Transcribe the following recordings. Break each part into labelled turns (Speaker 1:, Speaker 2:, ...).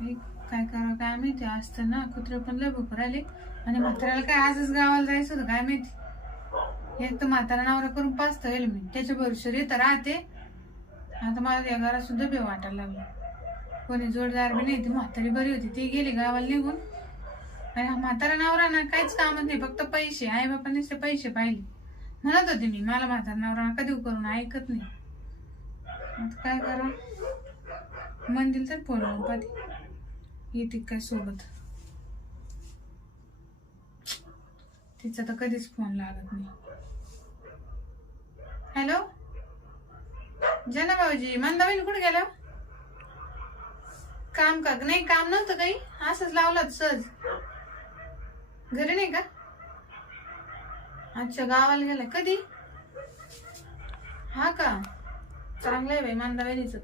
Speaker 1: हे काय करावं काय माहिती? असतं ना कुत्रे पण लय भूक राहिले. आणि म्हाताऱ्याला काय आजच गावाला जायचं होतं काय माहिती? एक तर म्हातारा नवरा करून पाचता होईल मी. त्याच्या भरोश्यावर येतं राहते. आता मला त्या घरात सुद्धा बे वाटायला लागलं. कोणी जोडदार बी नाही ती म्हातारी बरी होती. ती गेली गावाला निघून. आणि हा म्हातारा नवरा ना काहीच कामच नाही फक्त पैसे. आई बापाने ते पैसे पाहिले. म्हणत होते मी मला म्हातारा नवरा कधी करून ऐकत नाही. आता काय करा म्हणतील तर फोन येते काय सोबत? तिचा तर कधीच फोन लागत नाही. हॅलो जना भाऊजी मंदाबाई कुठे गेल्या काम का? नाही काम नव्हतं काही? असंच लावलं सहज. घरी नाही का? अच्छा गावाला गेलाय. कधी? हा का? चांगलं आहे बाई मंदाबाईनीच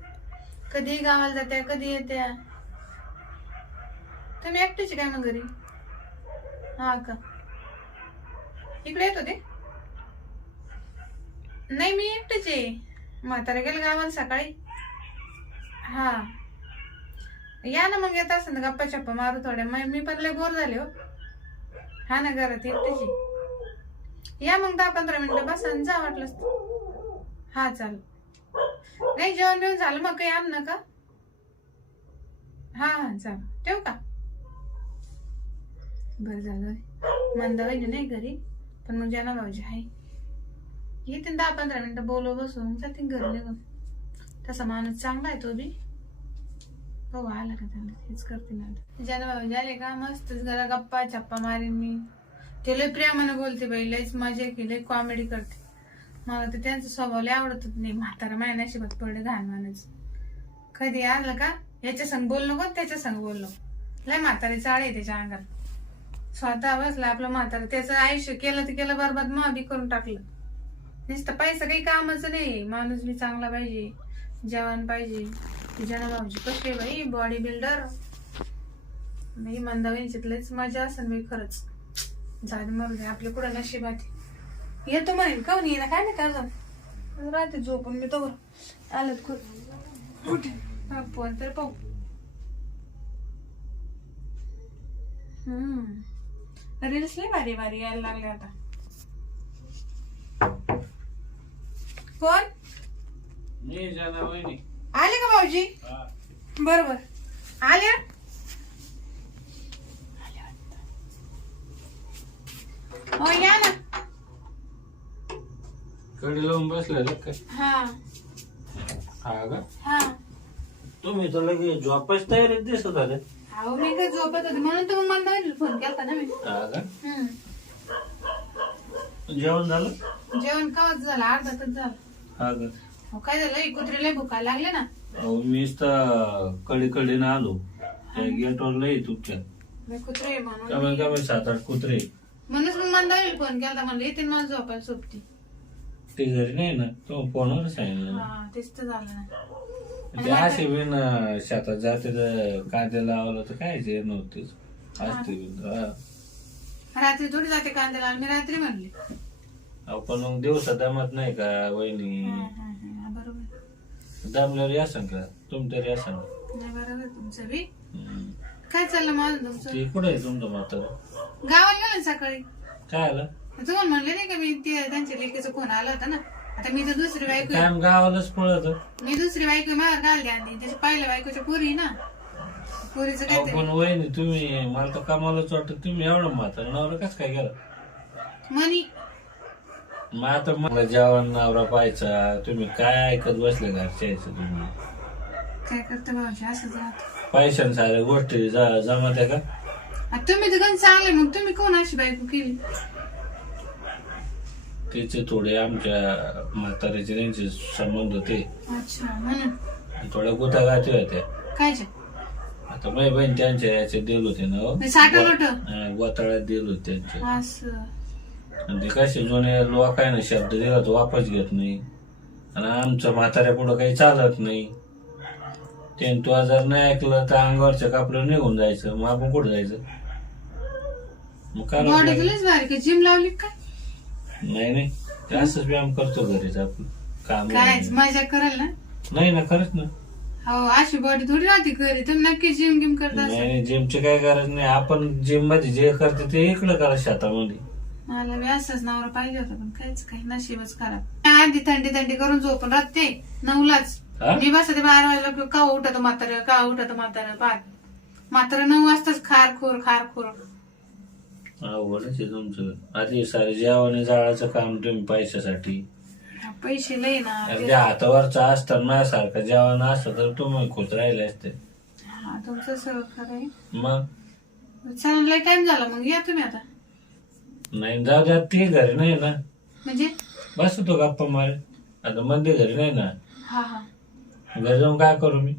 Speaker 1: कधी गावाला जात्या कधी येत्या? तुम्ही एकटीच काय मग घरी? हा का? इकडे येत होते नाही मी एकटीच आहे. म्हातारा गेलं गावाला सकाळी. हा. या ना मग येत असेल ना गप्पा चप्पा मारू थोड्या. मग मी पण लय बोर झाले हो. हा ना घरात एकटीच या मग दहा पंधरा मिनिटं बस आणि जा वाटलंच हा चालेल. नाही जेवण बिवण झालं मग काही आण का? हा हा चाल ठेवू का? बरं झालं. मंदाबाई नाही घरी पण मग जाना भाऊजी आहे. येते दहा पंधरा मिनिटं बोलव बसून जाते घरी निघून. तसा माणूस चांगला आहे तो बी. हो आला का त्याला? हेच करते ना आता. जाना भाऊजी आले का मस्तच घरा गप्पा चप्पा मारेन मी. ते लय प्रेमानं बोलते बाई लयच मजा केली कॉमेडी करते. मला तर त्यांचा स्वभाव लय आवडत नाही. म्हातारा माझ्या नशिबात पडले घाण मानायचं कधी आलं का याच्या संग बोल नको त्याच्या संग बोल नको. लय म्हातारे चाळ आहे त्याच्या अंगात. स्वतः बसला आपलं म्हातारं. त्याचं आयुष्य केलं ते केलं बरबाद मग बी करून टाकलं. नुसतं पैसा काही कामाचं नाही. माणूस बी चांगला पाहिजे जेवण पाहिजे. तुझ्या भाऊजी कशी आहे बाई? बॉडी बिल्डर नाही मंदाबाईंच्यात लयच मजा असेल मी खरंच. जाऊ मरू आपले कुठं नशिबात येतो म्हणेल का नाही ना काय नाही अजून राहते झोपून मी तो आलं खूप फोन तर पाहू. हम्म. रील्स लय भारी भारी यायला लागले आता. कोण?
Speaker 2: मी जाना वहिनी.
Speaker 1: आले का भाऊजी?
Speaker 2: हा.
Speaker 1: बरोबर. आल्या? हो या ना.
Speaker 2: कडे लावून बसलेलं काय?
Speaker 1: हा.
Speaker 2: हा का?
Speaker 1: हा.
Speaker 2: तुम्ही तर लगेच झोपायच तयारीत दिसत आले
Speaker 1: अहो मी काय झोपत होते. म्हणून तर मग मला फोन केला ना मी.
Speaker 2: हा का?
Speaker 1: हम्म.
Speaker 2: जेवण झालं?
Speaker 1: जेवण कवच झालं? अर्धा तास झालं.
Speaker 2: हा का?
Speaker 1: हो काय झालं? कुत्रे लय भुका लागले ना.
Speaker 2: अहो मीच तर कडे कडे आलो. त्या गेटवर लई तुमच्या.
Speaker 1: मी कुत्रे आहे म्हणून.
Speaker 2: कमी कमी सात आठ कुत्रे
Speaker 1: म्हणूनच मग मला फोन केला म्हणलं येते मला झोपायला सोबती.
Speaker 2: ते घरी नाही ना? तो फोनवर सांगितलं. ना.
Speaker 1: हा तेच तर झालं ना.
Speaker 2: ते असे बिन शेतात जाते तर कांदे लावलं तर काय ते नव्हतेच. असते बिन. हा.
Speaker 1: रात्री थोडी जाते कांद्याला मी रात्री म्हणली.
Speaker 2: अहो, पण मग दिवसा दमत नाही का वहिनी?
Speaker 1: हा, हा, हा, बरोबर.
Speaker 2: दमल्यावर या सांग का तुम तरी या सांग.
Speaker 1: नाही बरोबर तुमचं बी. काय चाललं माझं तुमचं?
Speaker 2: ते कुठे आहे तुमचं म्हातारं?
Speaker 1: गावाला गेलं ना सकाळी.
Speaker 2: काय आलं?
Speaker 1: तुम्हाला म्हणले नाही का मी ते त्यांच्या लेकीचा फोन आला होता ना. आता मी तर दुसरी बायको
Speaker 2: गावालाच पळत.
Speaker 1: मी दुसरी बायको आहे, मला घाल द्या आधी त्याच्या पहिल्या बायकोच्या पुरी ना. पुरीचं काहीतरी.
Speaker 2: पण वहिनी तुम्ही मला तर कामालाच वाटत. तुम्ही एवढं म्हातारं नवरा कस काय गेला
Speaker 1: मनी.
Speaker 2: मग आता मला जेवण नवरा पाहायचा. तुम्ही काय ऐकत बसले घरच्या यायचं तुम्ही?
Speaker 1: काय करता भाऊजी? असंच राहत.
Speaker 2: पैशान साऱ्या गोष्टी जा- जमत आहे का
Speaker 1: तुम्ही तर गण चांगले मग तुम्ही कोण अशी बायको केली?
Speaker 2: त्याचे थोडे आमच्या म्हाताऱ्याचे त्यांचे संबंध होते.
Speaker 1: अच्छा म्हणून.
Speaker 2: थोड्या गुतागाती होत्या. आता माझी बहीण त्यांच्या याच्यात दिल होते ना हो.
Speaker 1: साठं लोटं?
Speaker 2: हा, गोताळ्यात दिल होते त्यांच्या
Speaker 1: असं.
Speaker 2: आणि ते कसे जुने लोक आहे ना शब्द दिला तो वापस घेत नाही. आणि आमचं म्हाताऱ्या पुढं काही चालत नाही. ते तू जर नाही ऐकलं तर अंगावरच्या कापडं निघून जायचं. मग आपण कुठं जायचं? मग काय
Speaker 1: बॉडी
Speaker 2: लागलं?
Speaker 1: जिम लावली का काय?
Speaker 2: नाही नाही. ते असंच व्यायाम करतो घरीच आपण. काम
Speaker 1: काय मजा कराल ना?
Speaker 2: नाही ना खरंच ना.
Speaker 1: हो अशी बॉडी थोडी राहते घरी. तुम्ही नक्की जिम गिम करता असाल.
Speaker 2: नाही जिमची काही गरज नाही. आपण जिममध्ये जे करते ते इकडे करा शेतामध्ये.
Speaker 1: मला बी असंच नवरा पाहिजे होता पण काहीच काही नशीबच खराब. आधी थंडी थंडी करून झोपून राहते. नऊलाच.
Speaker 2: हा?
Speaker 1: मी बसते बारा वाजला की का उठत म्हातारं का उठत म्हातारं पाच म्हातारं नऊ वाजताच खार खोर खार खोर
Speaker 2: अवघडच आहे तुमचं. आधी सारे जेवण जाळाचं काम तुम्ही पैशासाठी.
Speaker 1: पैसे लय ना.
Speaker 2: अगदी हातावरचं असतं माझ्यासारखं जेवण असतं तर तुम्ही खुश राहिले असते.
Speaker 1: हा तुमचं सगळं खरं आहे.
Speaker 2: मग?
Speaker 1: चालेल लय टाइम झाला मग या तुम्ही आता.
Speaker 2: नाही जाऊ द्या ते घरी नाही ना.
Speaker 1: म्हणजे?
Speaker 2: बस तो गप्पा मारे. आता मंदिर घरी नाही ना.
Speaker 1: हा हा.
Speaker 2: घरी जाऊन काय करू मी?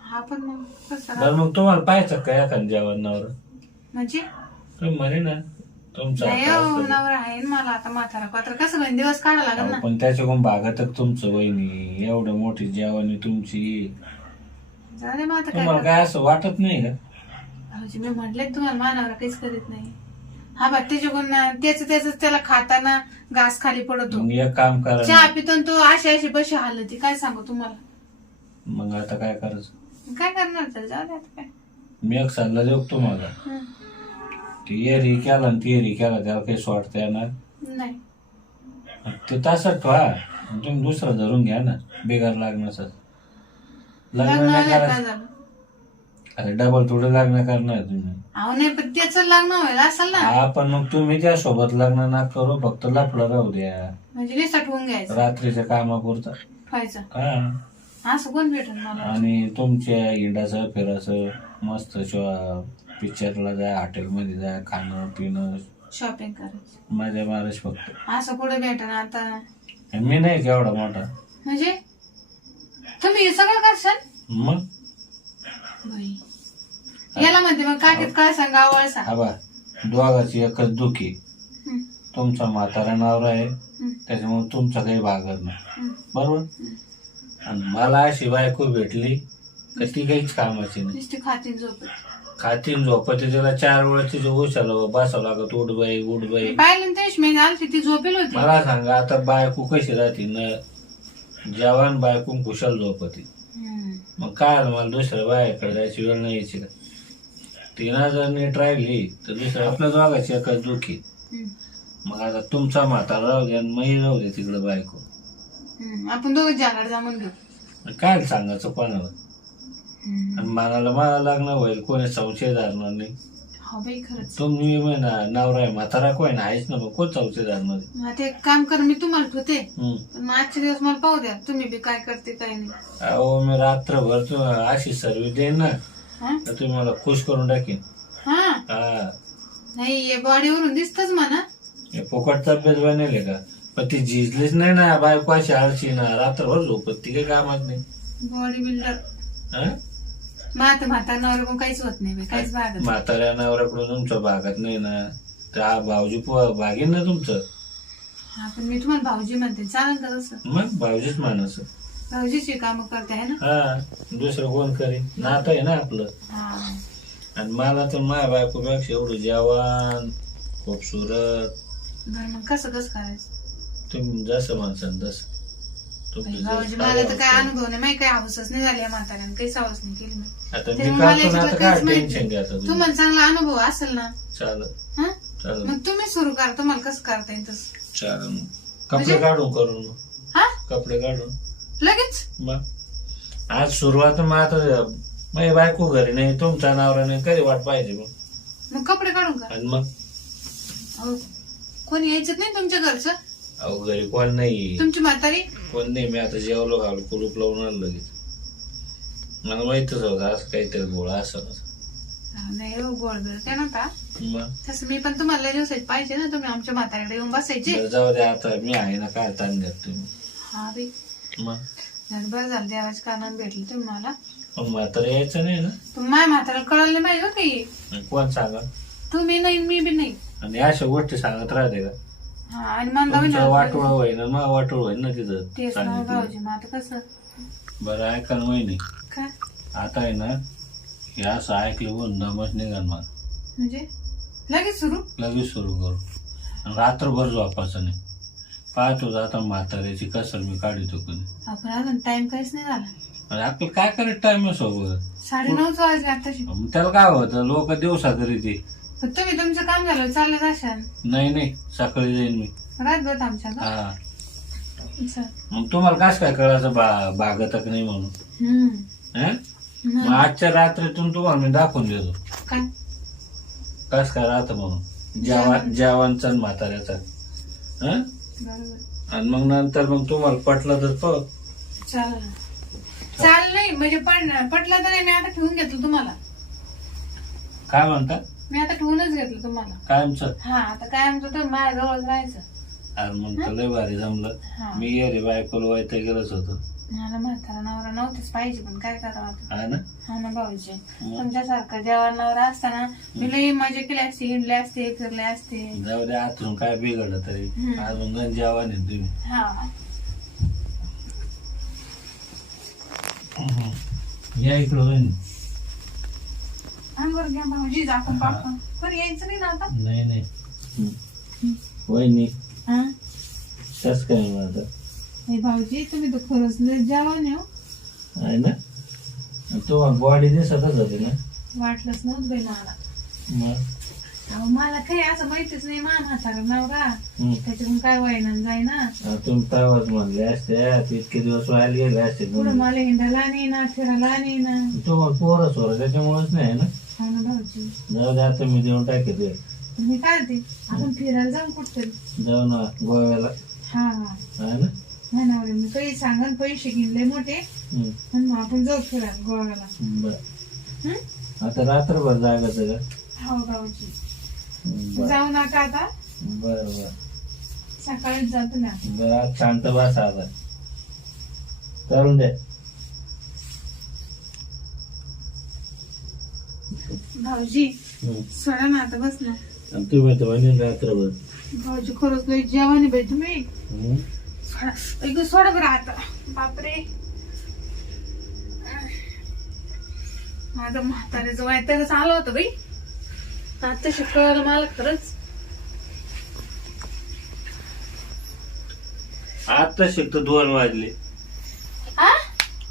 Speaker 1: हा पण मग कसं?
Speaker 2: बरं मग तुम्हाला पाहायचं का एखाद्या जेवणावर?
Speaker 1: म्हणजे?
Speaker 2: तुम्ही म्हणे ना तुमचं
Speaker 1: नाही
Speaker 2: आता
Speaker 1: हो,
Speaker 2: असं.
Speaker 1: नवरा आहे ना मला आता म्हातारा पात्र कसं पण दिवस काढा लागेल
Speaker 2: अहो,
Speaker 1: ना?
Speaker 2: पण त्याच्याकडून भागातच तुमचं वहिनी. एवढं मोठी जेवण तुमची.
Speaker 1: दे मग आता काय
Speaker 2: तुम्हाला काय असं वाटत नाही का?
Speaker 1: भाऊजी मी म्हटले तुम्हाला मानावर काहीच करीत नाही. हा बा त्याच्याकडून त्याच त्याच त्याला खाताना घास खाली पडतो.
Speaker 2: मग एक काम करा
Speaker 1: चहा
Speaker 2: ना.
Speaker 1: पितो आणि तो अशी अशी बशी हलती. काय सांगू तुम्हाला?
Speaker 2: मग आता काय करायचं?
Speaker 1: काय करणार जाऊ दे आता काय.
Speaker 2: मी एक सल्ला देऊ का तुम्हाला. ते एरी केला आणि ते एरी केला त्याला काही सोडता येणार
Speaker 1: नाही।
Speaker 2: ते तसंच ठेवा आणि तुम्ही दुसरं धरून घ्या ना बिगार लागण्याचं लग्न
Speaker 1: लग्न
Speaker 2: नाही
Speaker 1: आलं काय
Speaker 2: करायचं
Speaker 1: झालं
Speaker 2: अरे डबल थोडं लग्न करणार तुम्ही।
Speaker 1: अहो नाही पण त्याच लग्न व्हायला असेल ना।
Speaker 2: हा पण मग तुम्ही त्या सोबत लग्न ना करू फक्त लफडं राहू द्या।
Speaker 1: म्हणजे घ्यायचं
Speaker 2: रात्रीच्या कामापुरतं
Speaker 1: व्हायचं
Speaker 2: हा।
Speaker 1: असं कोण भेटल मला
Speaker 2: आणि तुमच्या हिंडाचं फिरायचं मस्त पिक्चरला जा हॉटेलमध्ये जा खाणं पिणं.
Speaker 1: शॉपिंग करायचं.
Speaker 2: मजा मारच फक्त.
Speaker 1: असं कुठे भेटल आता?
Speaker 2: आणि मी नाही केवढा मोठा?
Speaker 1: म्हणजे? तुम्ही हे सगळं करशाल?
Speaker 2: मग?
Speaker 1: बाई. याला म्हणते मग काय काय सांगा वळसा
Speaker 2: हा बा दोघाची एकच दुखी
Speaker 1: हं,
Speaker 2: तुमचा म्हातारा नवरा आहे.
Speaker 1: हं,
Speaker 2: त्याच्यामुळे तुमचा काही भागत नाही.
Speaker 1: हं.
Speaker 2: बरोबर? आणि मला अशी बायको भेटली का ती काहीच कामाची नाही.
Speaker 1: नुसती झोपत.
Speaker 2: खातीन झोपते तिला चार वेळा तिच्या उशाला बसावं लागत उठ बाई उठ बाई
Speaker 1: पाहिलं ना तेच मी आलती ती झोपेल होती.
Speaker 2: मला सांगा आता बायको कशी राहते? न जवान बायको कुशल झोपती. मग काय आलं मला दुसऱ्या बायाकडे जायची वेळ नाही यायची. का तिनं जर नीट राहिली तर दुसऱ्या आपल्या दोघाची एकच दुखी. मग आता तुमचा म्हातारा राहू आणि मही राहू दे तिकडे बायको.
Speaker 1: आपण दोघं जागाड जमून घेऊ.
Speaker 2: मग काय सांगायचं कोणाला. आणि मनाला मला लग्न होईल कोणी संशय धरणार नाही.
Speaker 1: हो बाई खरंच.
Speaker 2: तुम्ही म्हणा नवरा आहे म्हातारा कोण आहेच ना मग कोण संशय धरणार आहे?
Speaker 1: मग आता एक काम कर मी तुम्हाला ठेवते.
Speaker 2: हम्म.
Speaker 1: पण मग आजचे दिवस मला पाहू द्या तुम्ही बी काय करते काय नाही.
Speaker 2: अहो मी रात्रभर तू अशी सर्व्हिस देईन ना
Speaker 1: हा?
Speaker 2: तर तुम्ही मला खुश करून टाकीन.
Speaker 1: हा?
Speaker 2: हा.
Speaker 1: नाही हे बॉडीवरून दिसतच म्हणा.
Speaker 2: हे फुकट तब्येत बनेल का? पण ती झिजलीच नाही ना बायको अशी आळशी ना रात्रभर झोपत ती काही कामात नाही.
Speaker 1: बॉडी बिल्डर
Speaker 2: हा?
Speaker 1: मात म्हातारणावर पण काहीच होत नाही बाई, काहीच भागत
Speaker 2: म्हाताऱ्या नवऱ्याकडून तुमचं भागत नाही ना. तर हा भाऊजी पो- भागेन ना तुमचं.
Speaker 1: हा पण मी तुम्हाला भाऊजी म्हणते चालेल का तसं?
Speaker 2: मग भाऊजीच मानस.
Speaker 1: भाऊजीची कामं करते आहे ना?
Speaker 2: हा दुसरं कोण करीन? नातं आहे ना आपलं.
Speaker 1: हा.
Speaker 2: आणि मला तर माझ्या बायकोपेक्षा एवढं जेवण खूपसुरत
Speaker 1: बरं मग कसं कसं करायचं?
Speaker 2: तुम्ही जसं म्हणसान तसं.
Speaker 1: मला तर काय अनुभव नाही. माहिती काय नाही झाली या म्हाताऱ्याने काही सावस नाही केली मी
Speaker 2: आता मी
Speaker 1: त्यामुळे मला
Speaker 2: करतो ना आता
Speaker 1: याच्यातलं
Speaker 2: काय
Speaker 1: काहीच माहीत
Speaker 2: टेन्शन
Speaker 1: नाही.
Speaker 2: घ्या आता तुम्ही.
Speaker 1: तुम्हाला चांगला अनुभव असेल ना? हा? मग तुम्ही सुरू करा. तुम्हाला कसं करता येईल तसं.
Speaker 2: मग. कपडे
Speaker 1: म्हणजे?
Speaker 2: काढून करून. मग.
Speaker 1: हा?
Speaker 2: कपडे काढून.
Speaker 1: लगेच?
Speaker 2: मग? आज सुरुवात मग आता माझी बायको घरी नाही तुमचा नवरा नाही कधी वाट पाहिजे मग?
Speaker 1: मग कपडे काढून का
Speaker 2: आणि मग?
Speaker 1: अहो, कोणी यायचं नाही तुमच्या घरचं?
Speaker 2: अहो घरी कोण नाही.
Speaker 1: तुमची म्हातारी?
Speaker 2: कोण नाही मी आता जेवलो घालू कुलूप लावून आणलं लगेच. मला माहितच होतं असं काहीतरी गोळा असं
Speaker 1: अहो, नाही हो गोड बिळ काय नव्हता
Speaker 2: मग?
Speaker 1: तसं मी पण तुम्हाला लय दिवसाची पाहिजे ना तुम्ही आमच्या म्हाताऱ्याकडे येऊन बसायचे.
Speaker 2: बरं जाऊ दे आता मी आहे ना काय ताण घेत तुम्ही
Speaker 1: हा बाई.
Speaker 2: मग?
Speaker 1: झालं बरं झालं देवाच्या कारणाने भेटले तुम्ही मला.
Speaker 2: म्हातारा यायचं नाही ना?
Speaker 1: पण माझ्या म्हाताऱ्याला कळलं नाही पाहिजे हो काही.
Speaker 2: कोण सांगा?
Speaker 1: तुम्ही नाही मी बी नाही.
Speaker 2: आणि अशा गोष्टी सांगत राहते का?
Speaker 1: हा आणि मला
Speaker 2: तुमचं वाटोळ होईना मग वाटोळ होईन ना तिथं
Speaker 1: तेच ना
Speaker 2: सांगितलं.
Speaker 1: भाऊजी मग आता कसं?
Speaker 2: बरं ऐका ना वहिनी.
Speaker 1: काय
Speaker 2: आता आहे ना हे असं ऐकलं बोल दमच निघाल मला.
Speaker 1: म्हणजे? लगेच सुरू?
Speaker 2: लगेच सुरू करू. आणि रात्रभर झोपायचं नाही. पाहतो आता म्हाताऱ्याची कसर मी काढतो कोणी
Speaker 1: आपण अजून टाइम काहीच नाही झाला.
Speaker 2: आपलं काय करत टाइम सोबत?
Speaker 1: साडे नऊच वाजले आताशी
Speaker 2: मग त्याला काय होतं? लोक दिवसा करीते
Speaker 1: पण तुम्ही तुमचं काम झालं चाललं जाशाल
Speaker 2: नाही नाही. सकाळी जाईन मी.
Speaker 1: का
Speaker 2: हा.
Speaker 1: चल.
Speaker 2: मग तुम्हाला कास काय कळायचं बा बागतक नाही म्हणून?
Speaker 1: हम्म.
Speaker 2: हं? मग
Speaker 1: मग
Speaker 2: आजच्या रात्रीतून तुम्हाला मी दाखवून देतो.
Speaker 1: काय
Speaker 2: कास काय राहतं म्हणून? जेवण. जेवणचा आणि म्हाताऱ्याचा. हं?
Speaker 1: बरोबर.
Speaker 2: आणि मग नंतर मग तुम्हाला पटलं तर पग
Speaker 1: चालेल. चाल नाही म्हणजे पण पटलं तर नाही मी आता ठेवून घेतलं तुम्हाला.
Speaker 2: काय म्हणता?
Speaker 1: मी आता ठेवूनच घेतलं तुम्हाला.
Speaker 2: कायमचं
Speaker 1: हा आता काय आमचं तर माझ्या जवळच राहायचं.
Speaker 2: अरे मग तर लय भारी जमलं.
Speaker 1: हा.
Speaker 2: मी ये रे बायकोला वायता गेलंच होतो.
Speaker 1: मला म्हातारा नवरा नव्हतेच पाहिजे पण काय करावं आता?
Speaker 2: हा ना?
Speaker 1: हा ना भाऊजी. तुमच्यासारखं जेव्हा नवरा असताना मी लई मजा केली असते हिंडले असते फिरले असते.
Speaker 2: जाऊ दे आतून काय बिघडलं तरी.
Speaker 1: हम्म.
Speaker 2: अजून जेवण आहे तुम्ही.
Speaker 1: हा.
Speaker 2: या इकडं होईन.
Speaker 1: अंगोर घ्या भाऊजी आपण पापा पण यायचं नाही ना आता?
Speaker 2: नाही नाही. वहिनी.
Speaker 1: हा?
Speaker 2: कस काय मग आता.
Speaker 1: हे भाऊजी तुम्ही तर खरंच लय जेवण आहे हो.
Speaker 2: आहे ना? तुम्हाला बॉडी दिसतच होती ना?
Speaker 1: वाटलंच नव्हतं बाई मला.
Speaker 2: मग?
Speaker 1: अहो मला काही असं माहितीच नाही मा म्हातारा नवरा.
Speaker 2: हम्म.
Speaker 1: त्याच्यातून काय व्हायना जाईना
Speaker 2: आता तुम्ही तावच म्हणले असते इतके दिवस व्हायला गेले असते
Speaker 1: पुढे मला हिंडायला नाही ना फिरायला नाही ना
Speaker 2: तुम्हाला पोरं सोर त्याच्यामुळेच नाही ना? जाऊ दे आता मी देऊन टाके ते
Speaker 1: मी काय ते आपण फिरायला जाऊ कुठतरी.
Speaker 2: जाऊ ना गोव्याला.
Speaker 1: हा हा.
Speaker 2: आहे ना?
Speaker 1: नाही ना मी काही सांगा पैसे घेतले मोठे.
Speaker 2: हम्म.
Speaker 1: आणि मग आपण जाऊ फिरायला गोव्याला.
Speaker 2: बरं.
Speaker 1: हं?
Speaker 2: आता रात्रभर जागायचं का?
Speaker 1: हो भाऊजी
Speaker 2: बरं.
Speaker 1: जाऊ नका आता.
Speaker 2: बरं बरं.
Speaker 1: सकाळीच जातो ना.
Speaker 2: बरं आज शांत बसा आता. करून दे.
Speaker 1: भाऊजी
Speaker 2: हम्म.
Speaker 1: सोडा ना आता बस ना.
Speaker 2: आणि तुम्ही तर म्हणे रात्रभर.
Speaker 1: भाऊजी खरंच लई जेवण आहे बाई तुम्ही. सोडा. ऐक सोडा बरं आता. बापरे. माझं म्हाताऱ्याचं वायतच आलं होतं बाई. आता शिकवायला मला खरंच.
Speaker 2: आता शिकतो दोन वाजले.
Speaker 1: आ?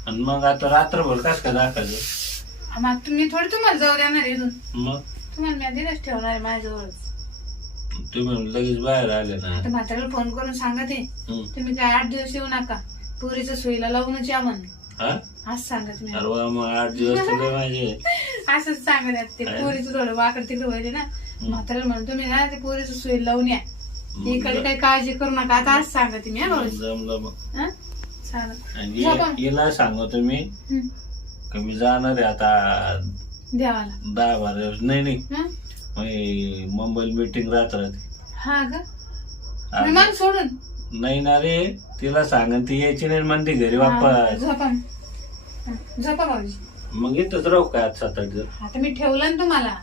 Speaker 2: आणि मग आता रात्रभर कस काय दाखवायचं
Speaker 1: मग तुम्ही थोडी तुम्हाला जाऊ देणार आहे इथून.
Speaker 2: मग?
Speaker 1: तुम्हाला मी आधीच ठेवणार आहे माझ्याजवळच.
Speaker 2: तुम्ही लगेच बाहेर आले ना.
Speaker 1: आता म्हाताऱ्याला फोन करून सांगा ते. तुम्ही काय आठ दिवस येऊ नका. पुरीचं सोयीला लावूनच या म्हण
Speaker 2: हा?
Speaker 1: असं सांगा
Speaker 2: अरे वा, मग आठ दिवस तुला माझे
Speaker 1: असंच सांगा त्यात ते? पोरीचं थोडं वाकड तिकडे व्हायले ना. म्हाताऱ्याला म्हणून तुम्ही ना ते पोरीचं सोयी लावून या. इकडे काही काळजी करू नका. आता असं सांगा तुम्ही हा भाऊजी.
Speaker 2: जमलं मग?
Speaker 1: चालेल.
Speaker 2: आणि
Speaker 1: झोपा.
Speaker 2: ये- हिला सांगतो मी.
Speaker 1: हं.
Speaker 2: की मी जाणार आहे. आता
Speaker 1: देवाला.
Speaker 2: दहा बारा दिवस. नाही नाही.
Speaker 1: हं?
Speaker 2: मग मुंबईला मीटिंग राहत राहते.
Speaker 1: हा का. मी मग सोडून?
Speaker 2: नाही ना रे तिला सांगन ती यायची नाही म्हणते घरी
Speaker 1: हा,
Speaker 2: वापस.
Speaker 1: झोपा. हं, झोपा भाऊजी.
Speaker 2: मग इथंच राहू काय आज सात आठ दिवस?
Speaker 1: आता मी ठेवलं ना तुम्हाला.